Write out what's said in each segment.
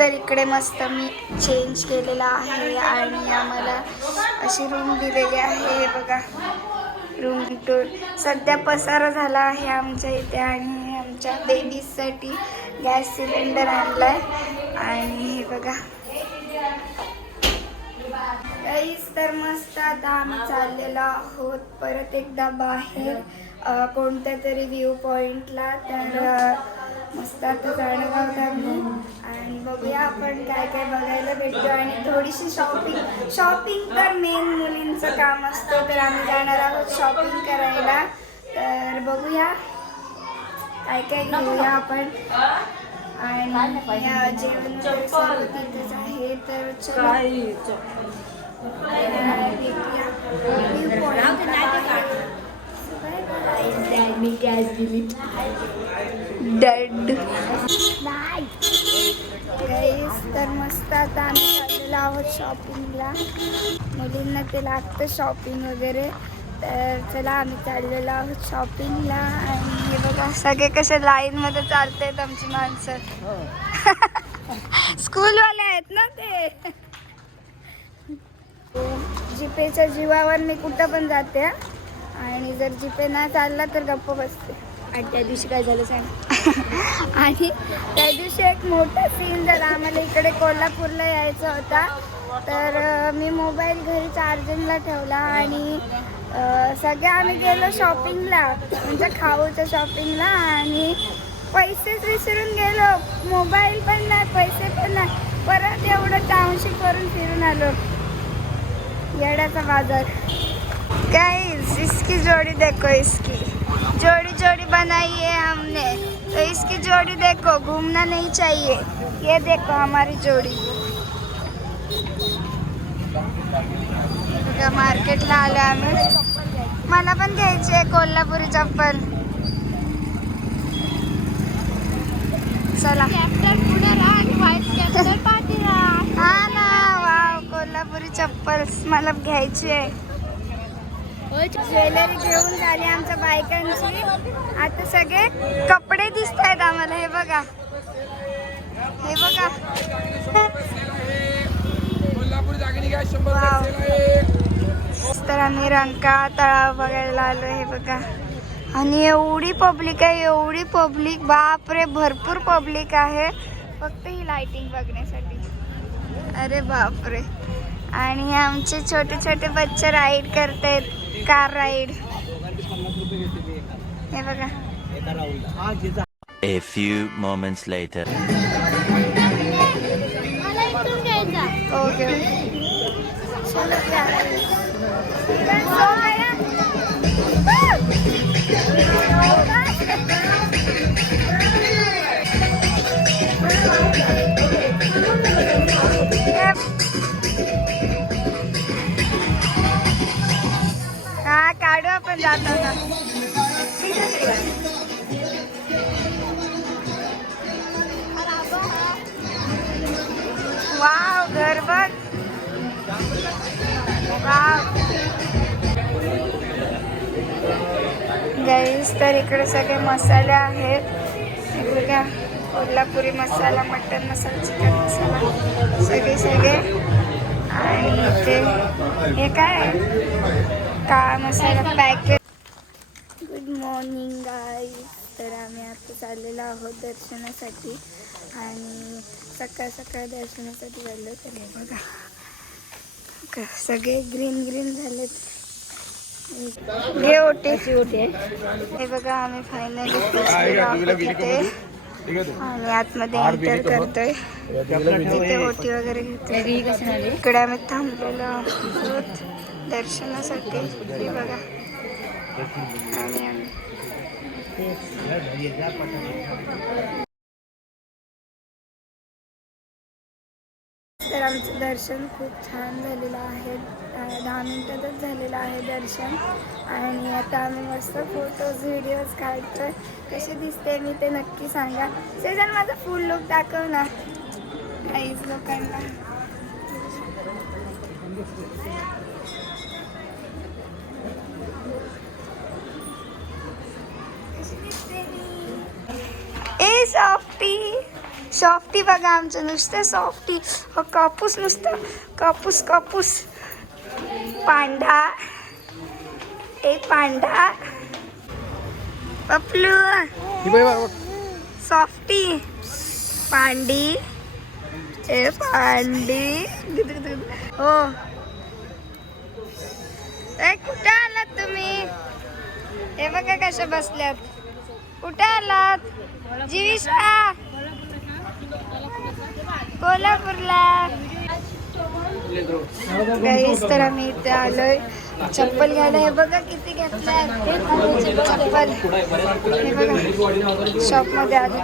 तर इकडे मस्त मी चेंज केलेला आहे आणि आम्हाला अशी रूम दिलेली आहे बघा. रूम टूर सध्या पसारा झाला आहे आमच्या इथे आणि आमच्या बेबीजसाठी गॅस सिलेंडर आणलाय आणि हे बघा गाईस. तर मस्त आता आम्ही चाललेलो आहोत परत एकदा बाहेर कोणत्या तरी व्ह्यू पॉइंटला. तर मस्त आता जाणार आहोत आम्ही आणि बघूया आपण काय काय बघायला भेटतो आणि थोडीशी शॉपिंग तर मेन मुलींचं काम असतं. तर आम्ही जाणार आहोत शॉपिंग करायला. तर बघूया काय काय घेऊया आपण आणि जेवण वगैरे सर्व तिथेच आहे. तर चला तर मस्त आता आम्ही चाललेलो आहोत शॉपिंगला. मुलींना ते लागतं शॉपिंग वगैरे. तर चला आम्ही चाललेलो आहोत शॉपिंगला आणि हे बघा सगळे कसे लाईनमध्ये चालतात आमची माणसं. स्कूलवाले आहेत ना ते. जीपेच्या जीवावर मी कुठं पण जाते आणि जर जीपे नाही चालला तर गप्प बसते. आणि त्या दिवशी काय झालं सांग. आणि त्या दिवशी एक मोठा सीन झाला. आम्हाला इकडे कोल्हापूरला यायचं होता. तर मी मोबाईल घरी चार्जिंगला ठेवला आणि सगळे आम्ही गेलो शॉपिंगला म्हणजे खाऊच्या शॉपिंगला आणि पैसेच विसरून गेलो. मोबाईल पण नाही पैसे पण नाही. परत एवढं टाउनशिप करून फिरून आलो. येड्याचा बाजार. गाइस इसकी जोड़ी देखो. इसकी जोड़ी जोड़ी बनाई है हमने तो इसकी जोड़ी देखो. घूमना नहीं चाहिए. ये देखो हमारी जोड़ी. मार्केटला आलो आम्ही. मला पण घ्यायची आहे कोल्हापुरी चप्पल. चला हा ना. वाव कोल्हापुरी चप्पल मला घ्यायची आहे. ज्वेलरी घेऊन झाली आमच्या बायकांची. आता सगळे कपडे दिसत आहेत आम्हाला. हे बघा हे बघा. तर आम्ही रंकाळा तळाव बघायला आलो. हे बघा आणि एवढी पब्लिक आहे एवढी पब्लिक. बापरे भरपूर पब्लिक आहे फक्त ही लाइटिंग बघण्यासाठी. अरे बापरे. आणि आमचे छोटे छोटे बच्चे राईड करतायत. Car ride. हे बघा. A few moments later. Okay हा काढू आपण जाताना. वाव घर बघ. वाव गाईस. तर इकडे सगळे मसाले आहेत. बघा कोल्हापुरी मसाला, मटन मसाला, चिकन मसाला सगळे आणि ते हे काय काळा मसाला पॅकेट. गुड मॉर्निंग गाईस. तर आम्ही आता चाललेलो आहोत दर्शनासाठी आणि सकाळ सकाळ दर्शनासाठी चाललो. तर हे बघा सगळे ग्रीन ग्रीन झालेत. घे ओटी. हे बघा आम्ही फायनली पोहोचलेलो आहोत इथे आणि आतमध्ये एंटर करतोय. तिथे ओटी वगैरे घेतोय. इकडे आम्ही थांबलेलो आहोत दर्शनासाठी. हे बघा आणि आम्ही तर आमचं दर्शन खूप छान झालेलं आहे. 10 मिनिटातच झालेलं आहे दर्शन आणि आता आम्ही मस्त फोटोज व्हिडिओज काढतोय. कसे दिसते मी ते नक्की सांगा. सेजन माझा फुल लुक दाखव ना काहीच लोकांना. कशी दिसते मी. ए सॉफ्टी सॉफ्टी बघा आमचं नुसतं सॉफ्टी. हो कापूस नुसतं कापूस कापूस. पांडा एक पांडा पपलू सॉफ्टी पांडी ए पांडी हो. ए कुठे आलात तुम्ही? हे बघा कशा बसल्यात. कुठे आलात? जीविशा कोल्हापूरला. गाईस तर आम्ही इथे आलोय चप्पल घ्यायला. हे बघा किती घेतलाय चप्पल. हे बघा शॉप मध्ये आलो.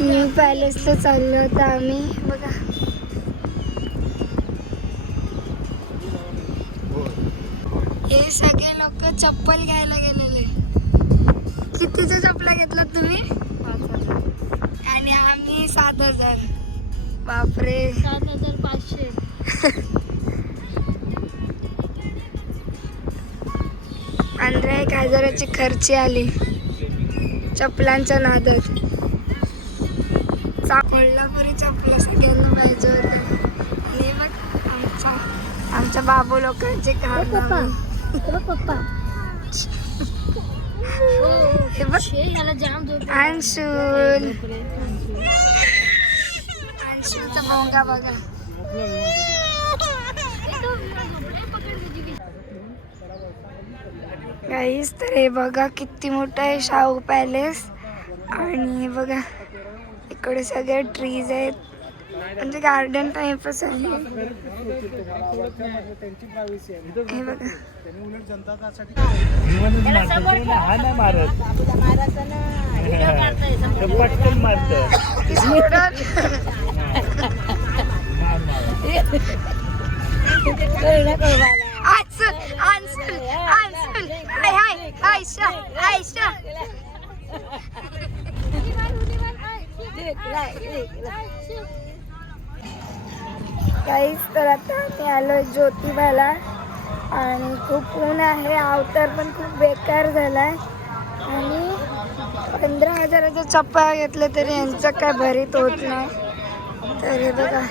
न्यू पॅलेसला चाललो होतो आम्ही. बघा हे सगळे लोक चप्पल घ्यायला गेलेले. कितीच्या चपला घेतला तुम्ही? 5,000 आणि आम्ही 7,000. बापरे 7,500. 15,000ची खर्ची आली चपलांच्या नादात. कोल्हापुरी चपला सगळ्यांना पाहिजे होतं. आणि बघ आमच्या बाबू लोकांचे कारनामे. पप्पा हे बघ याला जाम जोर. अंशुलचा भोंगा बघा. गाईस तर हे बघा किती मोठं आहे शाहू पॅलेस. आणि हे बघा इकडे सगळे ट्रीज आहेत म्हणजे गार्डन टाईपच आहे. हे बघा काहीच. तर आता आम्ही आलोय ज्योतिबाला आणि खूप ऊन आहे. अवतार पण खूप बेकार झालाय. आणि 15,000च्या चप्पल घेतले तरी यांचं काय भरीत होत नाही. तर हे बघा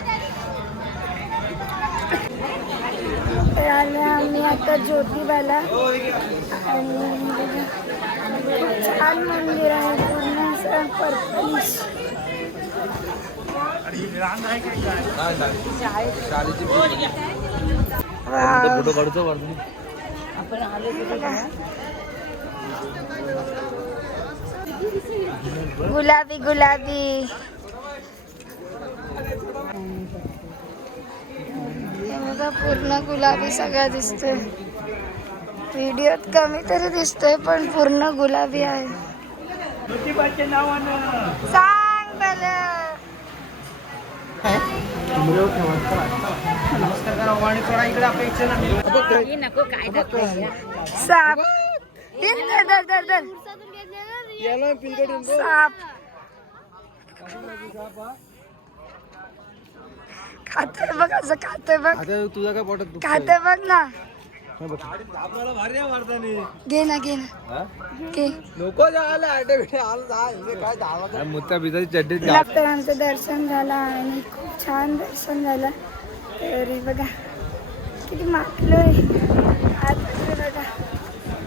तर आलो आम्ही आता ज्योतिबाला. आणि छान मंदिर आहे पूर्ण असं पर्पलिश. गुलाबी गुलाबी. बघा पूर्ण गुलाबी सगळं दिसतोय. व्हिडिओत कमी तरी दिसतोय पण पूर्ण गुलाबी आहे. सांग बरं. साप साप खाते बघ असं खाते बघ. तुझा काय पोटात खाते बघ ना. घे ना घे ना घे. आमचं दर्शन झालं आणि खूप छान दर्शन झालं. तरी बघा किती मागलोय आतमध्ये. बघा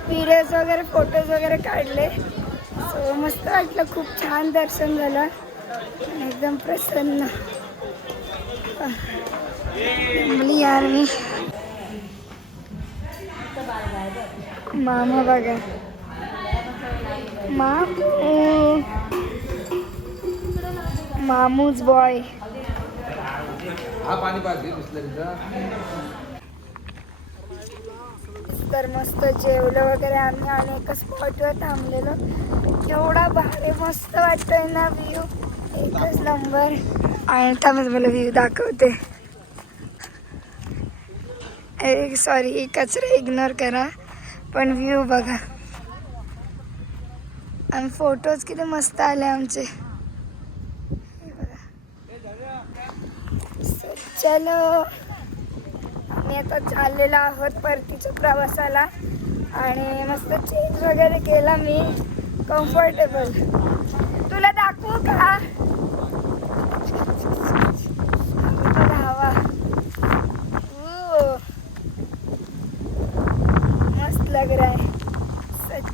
व्हिडिओज वगैरे फोटोज वगैरे काढले. सो मस्त वाटलं. खूप छान दर्शन झालं. एकदम प्रसन्न यार. मी मामा बघा मामूज बॉय. तर मस्त जेवलं वगैरे आम्ही आणि एका स्पॉटवर थांबलेलो. एवढा भारी मस्त वाटतोय ना व्ह्यू. एकच नंबर. आणि त्यामध्ये मला व्ह्यू दाखवते. सॉरी कचरा इग्नोर करा पण व्ह्यू बघा. आणि फोटोज किती मस्त आले आमचे. चलो आम्ही आता चाललेलो आहोत परतीच्या प्रवासाला. आणि मस्त चेंज वगैरे केला मी. कम्फर्टेबल. तुला दाखवू का? बघा हवा. मस्त लग रहा है.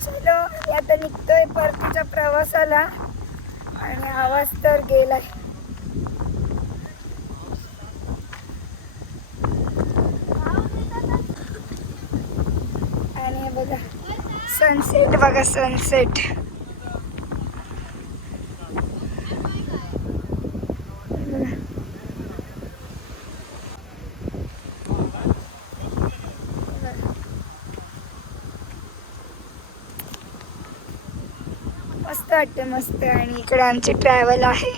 चलो आता निघतोय परतीच्या प्रवासाला आणि आवाज तर गेलाय. आणि बघा सनसेट, बघा सनसेट. मस्त वाटते मस्त. आणि इकडे आमची ट्रॅव्हल आहे.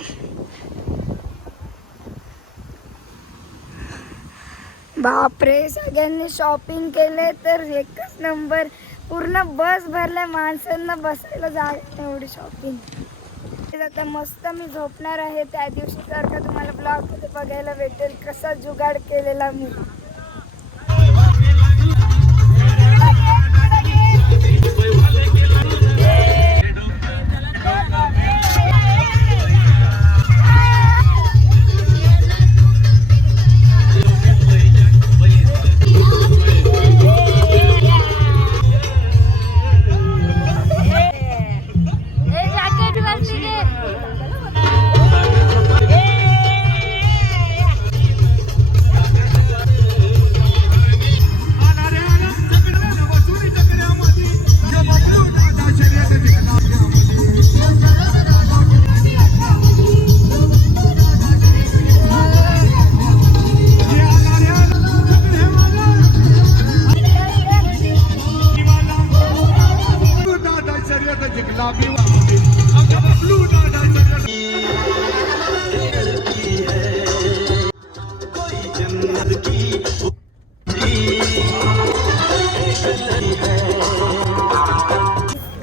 बापरे, सगळ्यांनी शॉपिंग केले तर एकच नंबर. पूर्ण बस भरल्या, माणसांना बसायला जागा एवढी शॉपिंग. आता मस्त मी झोपणार आहे. त्या दिवशी सारखा तुम्हाला ब्लॉग मध्ये बघायला भेटेल कसा जुगाड केलेला मी.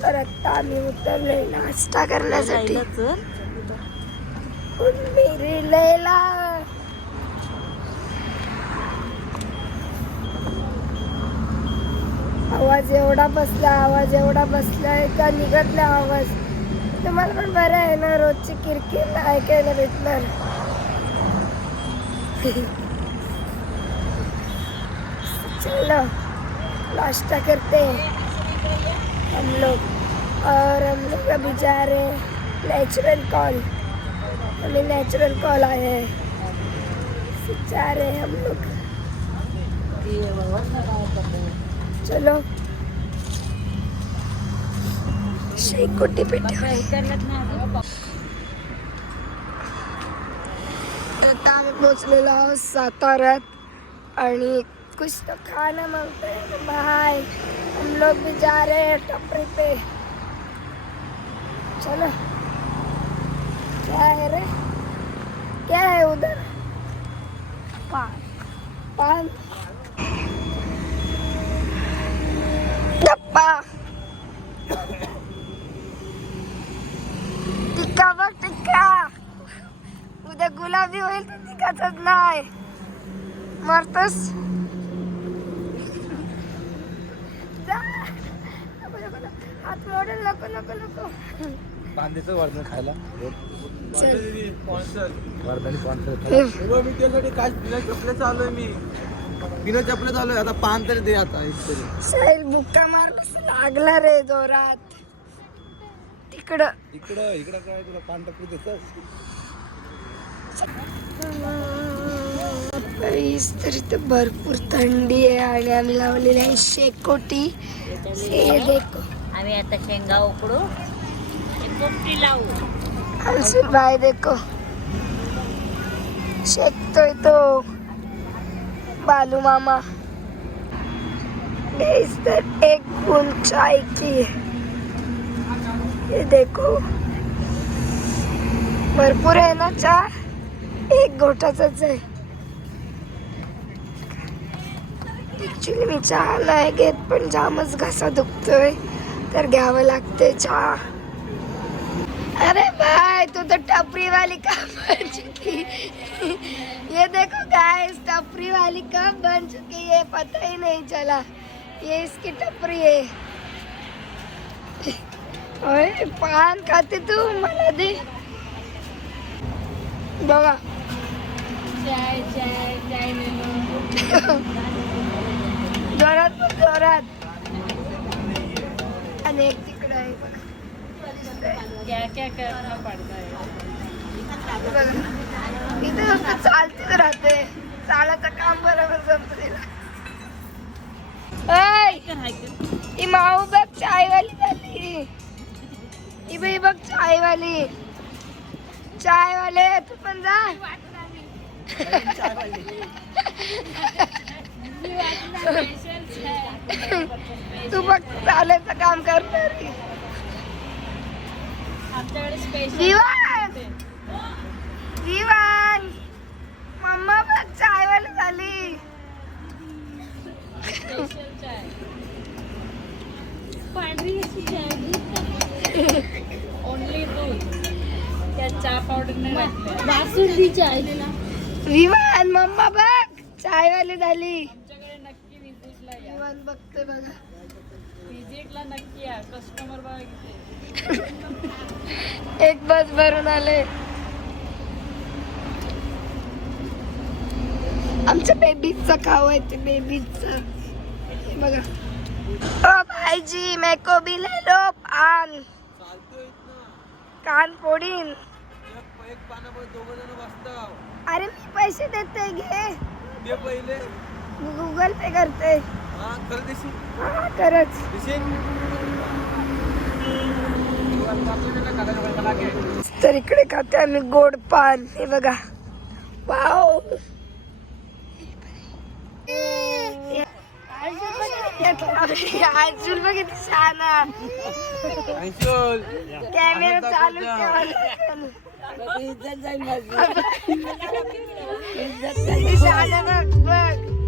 तर आता आम्ही उतरलोय नाश्ता करण्यासाठी. लैला आवाज एवढा बसलाय का निघत नाही आवाज. तुम्हाला पण बरं आहे ना, रोजची किरकिर ऐकायला भेटणार. चलो नाश्ता करते हम लोग. और हम लोग अभी जा रहे हैं नेचुरल कॉल. हमें नेचुरल कॉल आया है, जा रहे हैं हम लोग. चलो शेकोटी पेटे. आता आम्ही पोचलेलो आहोत साताऱ्यात. आणि कुछ तो खाना मांगते हैं भाई. हम लोग भी जा रहे हैं टपरी पे. चलो. क्या है रे, क्या है उधर? पान डब्बा. टिक्का बघ टिक्का. उद्या गुलाबी होईल तर टिकाचच नाही. मरतोस. हात मोडेल. नको नको नको. कांद्याचं वर्धन खायला बिना चपले चालू आता पान तरी दे. आता साहिल बुक्का मारला लागला रे जोरात. तिकडं इकडं काय तुला पान टपली देतात. तर इथं भरपूर थंडी आहे आणि आम्ही लावलेली आहे शेकोटी. हे देखो आम्ही आता शेंगा उकडू, शेकोटी लावू. हंसुल भाई देखो शेकतोय तो बालू मामा. तर एक बूंद चाय की. ये देखो भरपूर आहे ना चहा. एक घोटाच आहे. ऍक्च्युली मी चहा नाही घेत, पण जामच घसा दुखतोय तर घ्यावं लागते चहा. अरे भाई तू तो टपरी वाली कब बन चुकी. ये देखो गाइस टपरी वाली कब बन चुकी है पता ही नहीं चला. ये इसकी टपरी है. ओय पान खाते तू मला दे बघा चाय चाय चाय जोरात पण जोरात आणि एक तिकडं आहे बघा क्या क्या करना पड़ता है बघा इथे नुसतं चालतीच राहते चालाचं काम बरोबर जमतं तिला ऐ ही माऊ बघ चायवाली झाली ही बाई बघ चायवाली चायवाले तू पण जा तू बघ चालायचं काम करणार आमच्याकडे स्पेशल जीवन जीवन मम्मा बघ चायवाली झाली स्पेशल चाय पांढरी अशी चाय ओनली दूध त्या चहा पावडर नाही घातल्या बासुंदी चाय जीवन मम्मा बघ चायवाली झाली आमच्याकडे नक्की विजिटला या जीवन बघते बघा विजिटला नक्की या कस्टमर बघा किती एक बस भरून आले आमच्या बेबीचं खाव आहे ते बेबीचं बघा ओ भाईजी मेको भी ले लो पान चालतोय ना कान फोडीन एक पानावर 2 जण बसताव अरे मी पैसे देते घे ते पहिले गूगल पे करते हा खरं देशील हा खरंच तर इकडे खाते आम्ही गोड पान हे बघा वाव अर्जुन बघ किती छान कॅमेरा चालू ठेवायला लागेल. किती छान आहे बघ बघ